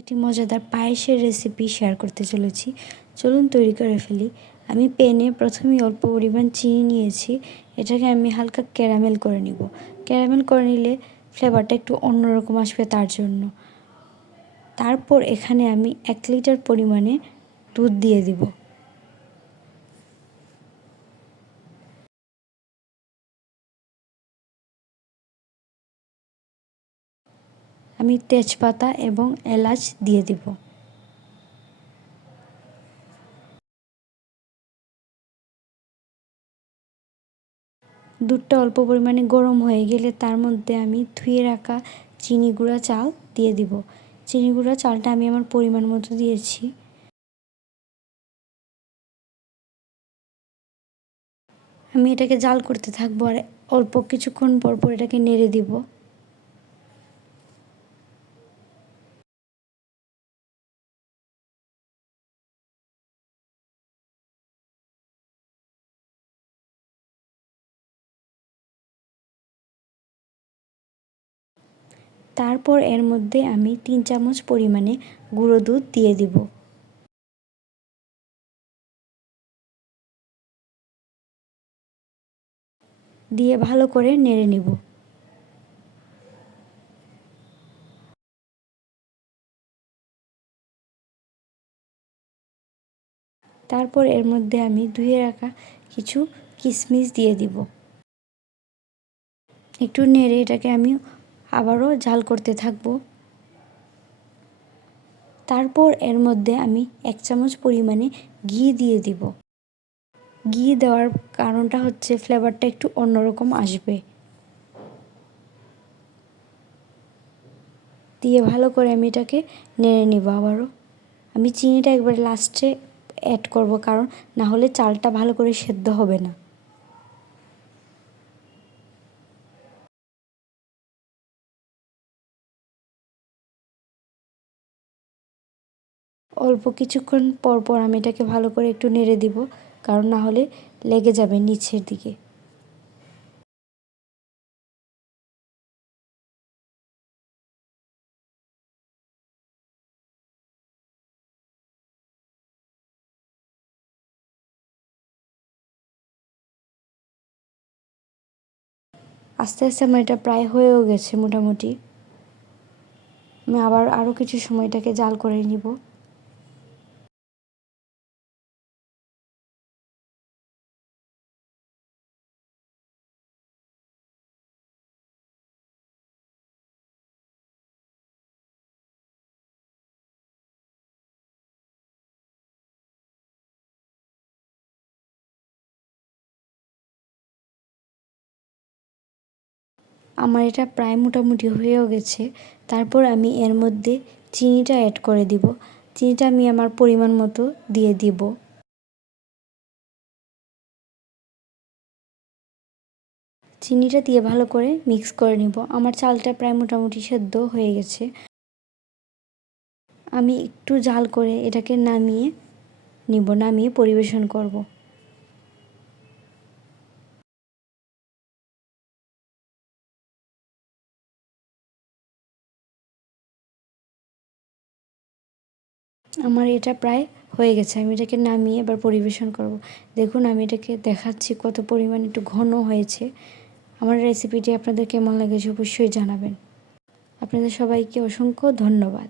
একটি মজাদার পায়েসের রেসিপি শেয়ার করতে চলেছি। চলুন তৈরি করে ফেলি। আমি পেনে প্রথমেই অল্প পরিমাণ চিনি নিয়েছি। এটাকে আমি হালকা ক্যারামেল করে নিব। ক্যারামেল করে নিলে ফ্লেভারটা একটু অন্যরকম আসবে তার জন্য। তারপর এখানে আমি এক লিটার পরিমাণে দুধ দিয়ে দিব। আমি তেজপাতা এবং এলাচ দিয়ে দিব। দুধটা অল্প পরিমাণে গরম হয়ে গেলে তার মধ্যে আমি ধুয়ে রাখা চিনি গুঁড়া চাল দিয়ে দিব। চিনি গুঁড়া চালটা আমি আমার পরিমাণ মতো দিয়েছি। আমি এটাকে জাল করতে থাকব আর অল্প কিছুক্ষণ পর পর এটাকে নেড়ে দিব। তারপর এর মধ্যে আমি তিন চামচ পরিমাণে গুঁড়ো দুধ দিয়ে দিব। দিয়ে ভালো করে নেড়ে নিব। তারপর এর মধ্যে আমি ধুয়ে রাখা কিছু কিশমিশ দিয়ে দিব। একটু নেড়ে এটাকে আমি আবারও ঝাল করতে থাকব। তারপর এর মধ্যে আমি এক চামচ পরিমাণে ঘি দিয়ে দিব। ঘি দেওয়ার কারণটা হচ্ছে ফ্লেভারটা একটু অন্যরকম আসবে। দিয়ে ভালো করে আমি এটাকে নেড়ে নিব আবারও। আমি চিনিটা একবার লাস্টে অ্যাড করব, কারণ না হলে চালটা ভালো করে সেদ্ধ হবে না। অল্প কিছুক্ষণ পর পর আমি এটাকে ভালো করে একটু নেড়ে দিব, কারণ না হলে লেগে যাবে নিচের দিকে। আস্তে আস্তে আমার এটা প্রায় হয়েও গেছে মোটামুটি। আমি আবার আরও কিছু সময়টাকে জাল করে নিব। আমার এটা প্রায় মোটামুটি হয়েও গেছে। তারপর আমি এর মধ্যে চিনিটা অ্যাড করে দিব। চিনিটা আমি আমার পরিমাণ মতো দিয়ে দিব। চিনিটা দিয়ে ভালো করে মিক্স করে নিব। আমার চালটা প্রায় মোটামুটি সেদ্ধ হয়ে গেছে। আমি একটু জাল করে এটাকে নামিয়ে নিব, নামিয়ে পরিবেশন করব। আমার এটা প্রায় হয়ে গেছে। আমি এটাকে নামিয়ে এবার পরিবেশন করব। দেখুন, আমি এটাকে দেখাচ্ছি কত পরিমাণ একটু ঘন হয়েছে। আমার রেসিপিটি আপনাদের কেমন লেগেছে অবশ্যই জানাবেন। আপনাদের সবাইকে অসংখ্য ধন্যবাদ।